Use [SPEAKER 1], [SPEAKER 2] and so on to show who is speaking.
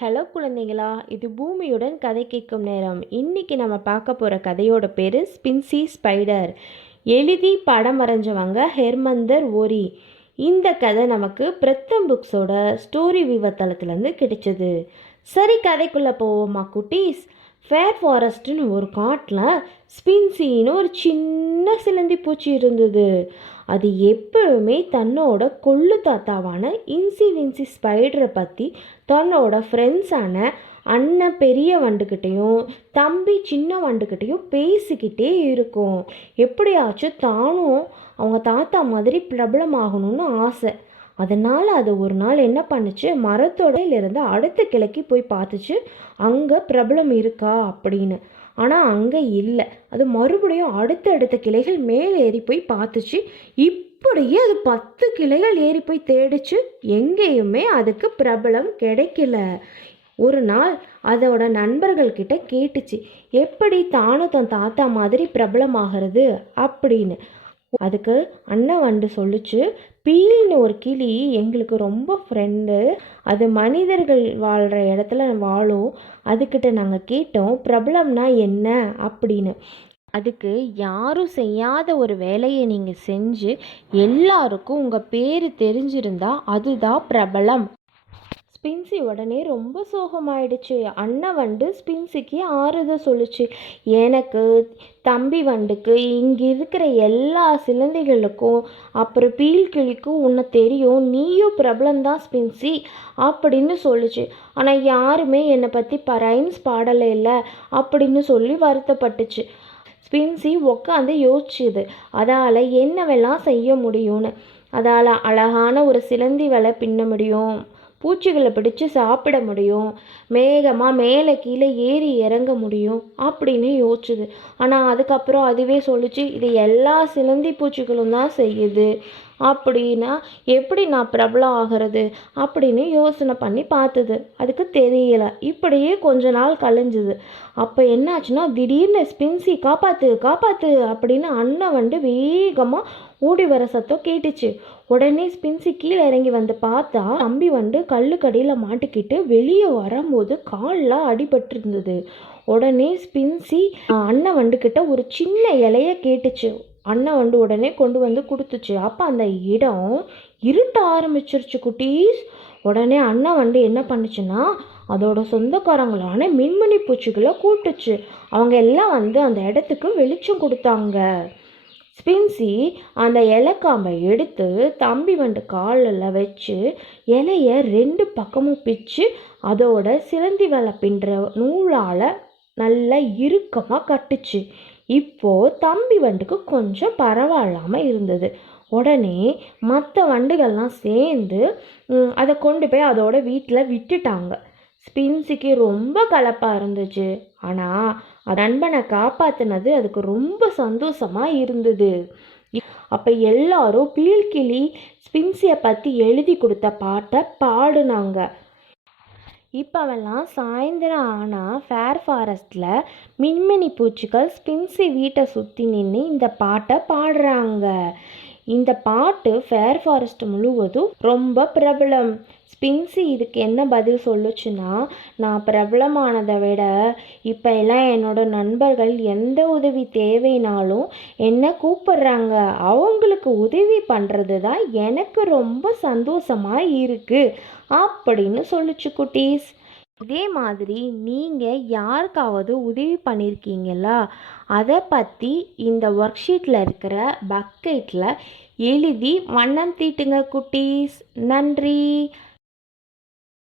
[SPEAKER 1] Hello குழந்தைங்களா இது பூமியுடன் கதை கேட்கும் நேரம். இன்னைக்கு நம்ம பார்க்க போகிற கதையோட பேர் ஸ்பின்சி ஸ்பைடர். எழுதி படம் வரைஞ்சவங்க ஹெர்மந்தர் ஓரி. இந்த கதை நமக்கு பிரத்தம் புக்ஸோட ஸ்டோரி விவத்தளத்துலேருந்து கிடைச்சது. சரி கதைக்குள்ளே போவோமா குட்டீஸ்? ஃபேர் ஃபாரஸ்ட்னு ஒரு காட்டில் ஸ்பின்சின்னு ஒரு சின்ன சிலந்தி பூச்சி இருந்தது. அது எப்பவுமே தன்னோட கொள்ளு தாத்தாவான இன்சி வின்சி ஸ்பைடரை பற்றி தன்னோட ஃப்ரெண்ட்ஸான அண்ணன் பெரிய வண்டுக்கிட்டேயும் தம்பி சின்ன வண்டுக்கிட்டேயும் பேசிக்கிட்டே இருக்கும். எப்படியாச்சும் தானும் அவங்க தாத்தா மாதிரி பிரபலமாகணும்னு ஆசை. அதனால் அது ஒரு நாள் என்ன பண்ணுச்சு? மரத்தோடையிலிருந்து அடுத்த கிளைக்கு போய் பார்த்துச்சு. அங்கே பிரபலம் இருக்கா? அப்படின்னு. ஆனால் அங்கே இல்லை. அது மறுபடியும் அடுத்தடுத்த கிளைகள் மேலே ஏறி போய் பார்த்துச்சு. இப்படியே அது பத்து கிளைகள் ஏறி போய் தேடிச்சு. எங்கேயுமே அதுக்கு பிரபலம் கிடைக்கல. ஒரு நாள் அதோட நண்பர்கள்கிட்ட கேட்டுச்சு. எப்படி தானும் தன் தாத்தா மாதிரி பிரபலமாகிறது? அப்படின்னு. அதுக்கு அண்ணன் வந்து சொல்லிச்சு பீலின்னு ஒரு கிளி எங்களுக்கு ரொம்ப ஃப்ரெண்டு அது மனிதர்கள் வாழ்கிற இடத்துல வாழும். அதுக்கிட்ட நாங்கள் கேட்டோம் பிரபலம்னா என்ன? அப்படின்னு. அதுக்கு யாரும் செய்யாத ஒரு வேலையை நீங்கள் செஞ்சு எல்லாருக்கும் உங்கள் பேர் தெரிஞ்சிருந்தால் அதுதான் பிரபலம். ஸ்பின்சி உடனே ரொம்ப சோகமாயிடுச்சு. அண்ணன் வண்டு ஸ்பின்சிக்கு ஆறுதல் சொல்லுச்சு. எனக்கு தம்பி வண்டுக்கு இங்கே இருக்கிற எல்லா சிலந்தைகளுக்கும் அப்புறம் பீல்கிளிக்கும் உன்னை தெரியும். நீயும் பிரபலம்தான் ஸ்பின்சி அப்படின்னு சொல்லுச்சு. ஆனால் யாருமே என்னை பற்றி ப ரைம்ஸ் பாடலை இல்லை அப்படின்னு சொல்லி வருத்தப்பட்டுச்சு. ஸ்பின்சி உட்காந்து யோசிச்சுது. அதால் என்னவெல்லாம் செய்ய முடியும்னு. அதால் அழகான ஒரு சிலந்தி வலை பின்ன முடியும். பூச்சிகளை பிடிச்சு சாப்பிட முடியும். மேகமாக மேலே கீழே ஏறி இறங்க முடியும் அப்படின்னு யோசிச்சுது. ஆனால் அதுக்கப்புறம் அதுவே சொல்லிச்சு இது எல்லா சிலந்தி பூச்சிகளும் தான் செய்யுது. அப்படின்னா எப்படி நான் பிரபலம் ஆகிறது அப்படின்னு யோசனை பண்ணி பார்த்தது. அதுக்கு தெரியல. இப்படியே கொஞ்ச நாள் கழிஞ்சுது. அப்போ என்னாச்சுன்னா திடீர்னு ஸ்பின்சி காப்பாத்து காப்பாத்து அப்படின்னு அண்ணன் வந்து வேகமாக ஓடி வர சத்தம் கேட்டுச்சு. உடனே ஸ்பின்சி கீழே இறங்கி வந்து பார்த்தா தம்பி வந்து கல்லுக்கடியில் மாட்டிக்கிட்டு வெளியே வரும்போது காலில் அடிபட்டிருந்தது. உடனே ஸ்பின்சி அண்ணன் வண்டுக்கிட்ட ஒரு சின்ன இலைய கேட்டுச்சு. அண்ணன் வந்து உடனே கொண்டு வந்து கொடுத்துச்சு. அப்போ அந்த இடம் இருட்ட ஆரம்பிச்சிருச்சு குட்டீஸ். உடனே அண்ணன் வந்து என்ன பண்ணுச்சுன்னா அதோட சொந்தக்காரங்களான மின்மணி பூச்சிகளை கூட்டுச்சு அவங்க எல்லாம் வந்து அந்த இடத்துக்கு வெளிச்சம் கொடுத்தாங்க. ஸ்பின்சி அந்த இலக்காம்பை எடுத்து தம்பி வந்து காலில் வச்சு இலைய ரெண்டு பக்கமும் பிச்சு அதோட சிலந்தி வலை பின்ற நூலால் நல்லா இறுக்கமாக கட்டுச்சு. இப்போது தம்பி வண்டுக்கு கொஞ்சம் பரவாயில்லாமல் இருந்தது. உடனே மற்ற வண்டுகள்லாம் சேர்ந்து அதை கொண்டு போய் அதோட வீட்டில் விட்டுட்டாங்க. ஸ்பின்ஸுக்கு ரொம்ப கலப்பாக இருந்துச்சு. ஆனால் நண்பனை காப்பாற்றினது அதுக்கு ரொம்ப சந்தோஷமாக இருந்தது. அப்போ எல்லாரும் பீல்கிளி ஸ்பின்ஸியை பற்றி எழுதி கொடுத்த பாட்டை பாடுனாங்க. இப்போவெல்லாம் சாயந்தரம் ஆனால் ஃபேர் ஃபாரஸ்டில் மின்மினி பூச்சிகள் ஸ்பின்ஸி வீட்டை சுற்றி நின்று இந்த பாட்டை பாடுறாங்க. இந்த பாட்டு ஃபேர் ஃபாரஸ்ட் முழுவதும் ரொம்ப பிரபலம். ஸ்பின்ஸி இதுக்கு என்ன பதில் சொல்லுச்சுன்னா நான் பிரபலமானதை விட இப்போ எல்லாம் என்னோட நண்பர்கள் எந்த உதவி தேவைனாலும் என்ன கூப்பிடுறாங்க. அவங்களுக்கு உதவி பண்ணுறது தான் எனக்கு ரொம்ப சந்தோஷமாக இருக்குது அப்படின்னு சொல்லுச்சு குட்டீஸ். இதே மாதிரி நீங்கள் யாருக்காவது உதவி பண்ணியிருக்கீங்களா அதை பற்றி இந்த ஒர்க் ஷீட்டில் இருக்கிற பக்கெட்டில் எழுதி வண்ணம் தீட்டுங்க குட்டீஸ். நன்றி.